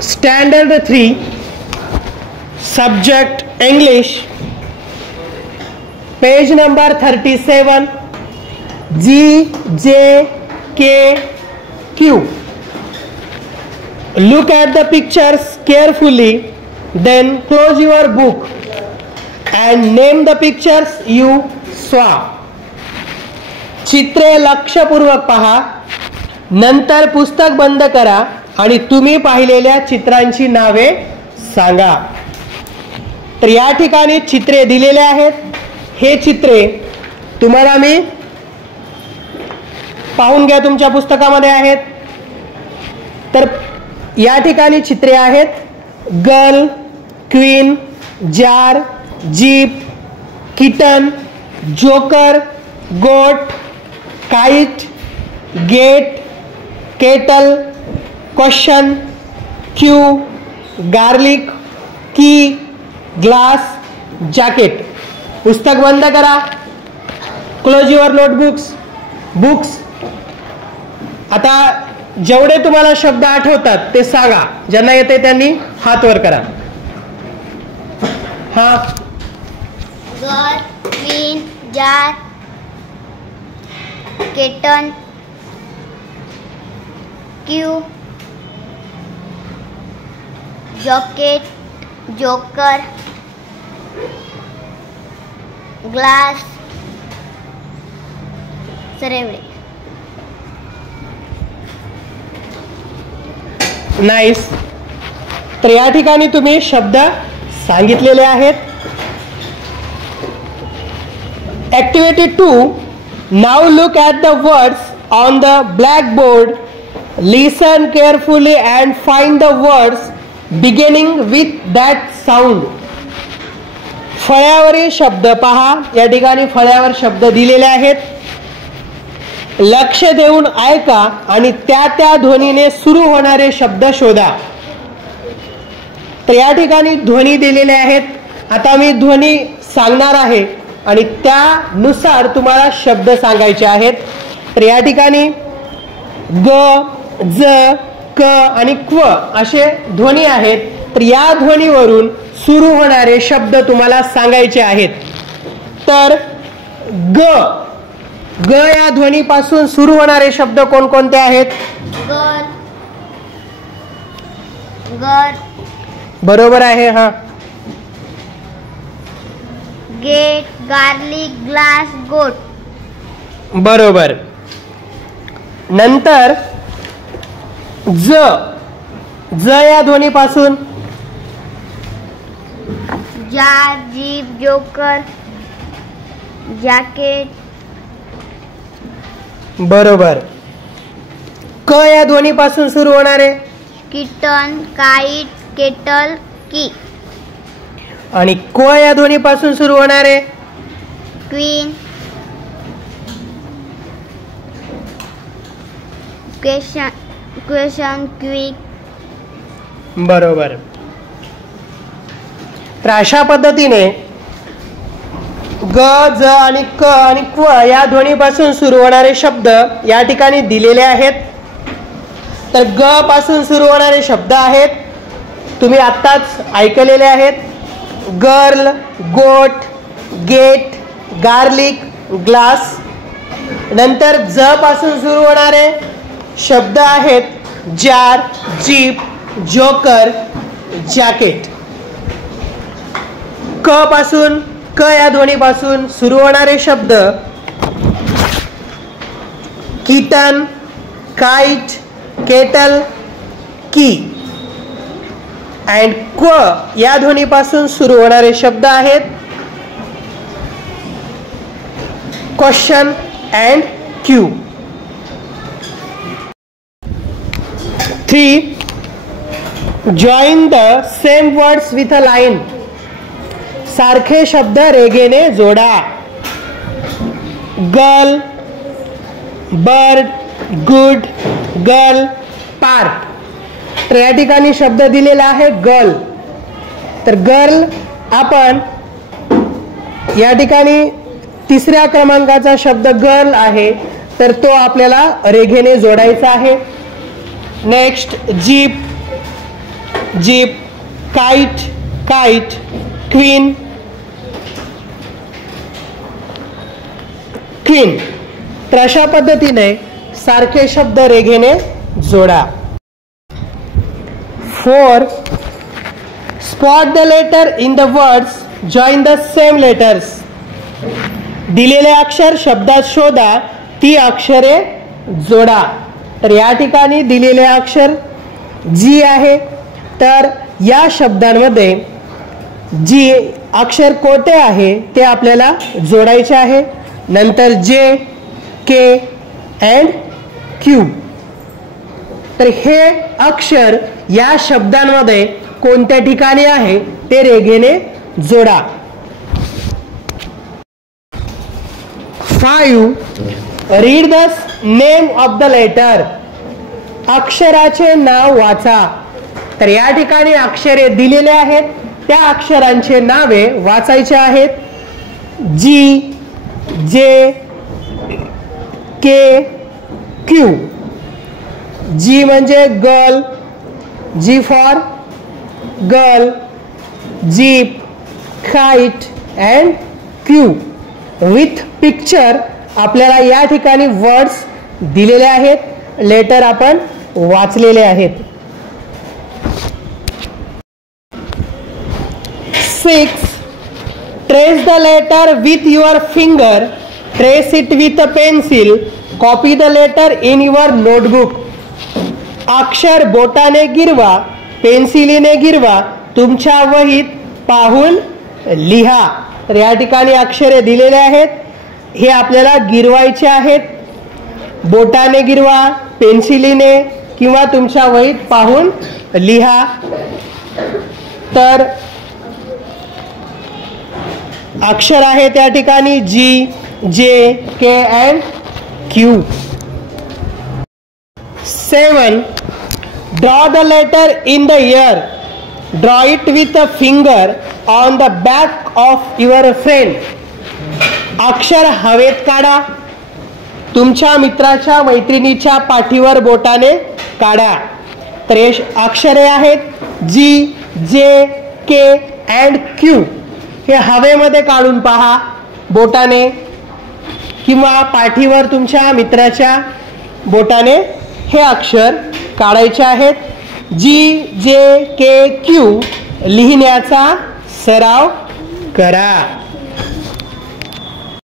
Standard 3, Subject English, page number 37, G, J, K, Q. Look at the pictures carefully, then close your book and name the pictures you saw. चित्रे लक्षपूर्वक पहा, नंतर पुस्तक बंद करा आणि तुम्ही पाहिलेल्या चित्रांची नावे सांगा. तर या ठिकाणी चित्रे दिलेले आहेत. हे चित्रे तुम्हाला मी पाहून घ्या, तुमच्या पुस्तकामध्ये आहेत. तर या ठिकाणी चित्रे आहेत: girl, queen, jar, jeep, kitten, joker, goat, kite, gate, kettle, question, queue, garlic, key, glass, jacket. पुस्तक बंद करा, क्लोज युअर नोटबुक्स, बुक्स. आता जेवढे तुम्हाला शब्द आठवतात ते सांगा. ज्यांना येते त्यांनी हात वर करा. हा, girl, queen, jar, kitten, queue, jacket, joker, glass, सरेवडे. नाईस. तर या ठिकाणी तुम्ही शब्द सांगितलेले आहेत. Activity 2, now look at the words on the blackboard. Listen carefully and find the words beginning with that sound. फळ्यावरील शब्द पहा. या ठिकाणी फळ्यावर शब्द दिलेले आहेत. लक्ष देऊन ऐका आणि त्या त्या ध्वनीने सुरू होणारे शब्द शोधा. तर या ठिकाणी ध्वनी दिलेले आहेत. आता मी ध्वनी सांगणार आहे आणि त्यानुसार तुम्हाला शब्द सांगायचे आहेत. तर या ठिकाणी ग, ज, क आणि क्व असे ध्वनी आहेत. तर या ध्वनीवरून सुरू होणारे शब्द तुम्हाला सांगायचे आहेत. तर ग, ग या ध्वनीपासून सुरू होणारे शब्द कोणकोणते आहेत? गर, गर, बरोबर आहे. हा, गेट, गार्लिक, ग्लास, गोट. बरोबर. नंतर ज, ज या ध्वनीपासून जार, जीप, जोकर, जॅकेट. बरोबर. क या ध्वनीपासून सुरू होणारे किटन, काइट, केटल, की. आणि क्व या ध्वनीपासून सुरू होणारे क्वीन, क्वेश्चन, क्विक. बरोबर. तर अशा पद्धतीने ग, ज आणि क आणि क्व या ध्वनीपासून सुरू होणारे शब्द या ठिकाणी दिलेले आहेत. तर ग पासून सुरू होणारे शब्द आहेत, तुम्ही आत्ताच ऐकलेले आहेत: गर्ल, गोट, गेट, गार्लिक, ग्लास. नंतर ज पासून सुरू होणारे शब्द आहेत जार, जीप, जोकर, जॅकेट. क पासून, क या ध्वनीपासून सुरू होणारे शब्द किटन, काइट, केटल, की. अँड क्व या ध्वनीपासून सुरू होणारे शब्द आहेत question and Q. 3. Join the same words with a line. सारखे शब्द रेघेने जोडा. Girl, bird, good, girl, park. तर या ठिकाणी शब्द दिलेला आहे गर्ल. तर गर्ल आपण या ठिकाणी तिसऱ्या क्रमांकाचा शब्द गर्ल आहे, तर तो आपल्याला रेघेने जोडायचा आहे. Next jeep, jeep, kite, kite, queen, queen. तर अशा पद्धतीने सारखे शब्द रेघेने जोडा. 4. Spot the letter in the words, join the same letters. दिलेले अक्षर शब्दात शोधा, ती अक्षरे जोडा. तर या ठिकाणी दिलेले अक्षर जी आहे. तर या शब्दांमध्ये जी अक्षर कोणते आहे ते आपल्याला जोडायचे आहे. नंतर जे, के अँड क्यू. तर हे अक्षर या शब्दांमध्ये कोणत्या ठिकाणी आहे ते रेघेने जोडा. 5. Read the name of the letter. अक्षराचे नाव वाचा. तर या ठिकाणी अक्षरे दिलेले आहेत, त्या अक्षरांचे नावे वाचायचे आहेत. जी, जे, के, क्यू. जी म्हणजे girl, G for girl, jeep, kite and Q. With picture आपल्याला या ठिकाणी वर्ड्स दिलेले आहेत, लेटर आपण वाचलेले आहेत. 6. Trace the letter with your finger. Trace it with a pencil. Copy the letter in your notebook. अक्षर बोटाने गिरवा, पेन्सिलीने गिरवा, तुमच्या वहीत पाहून लिहा. तर या ठिकाणी अक्षरे दिलेले आहेत, हे आपल्याला गिरवायचे आहेत. बोटाने गिरवा, पेन्सिलीने किंवा तुमच्या वहीत पाहून लिहा. तर अक्षर आहे त्या ठिकाणी G, J, K and Q. 7. Draw the letter in the air. Draw it with a finger on the back of your friend. अक्षर हवेत काढा, तुमच्या मित्राच्या मैत्रिणीच्या पाठीवर बोटाने काढा. तर हे अक्षरे आहेत जी, जे, के अँड क्यू. हे हवेमध्ये काढून पहा बोटाने किंवा पाठीवर तुमच्या मित्राच्या बोटाने हे अक्षर काढायचे आहेत. जी, जे, के, क्यू लिहिण्याचा सराव करा.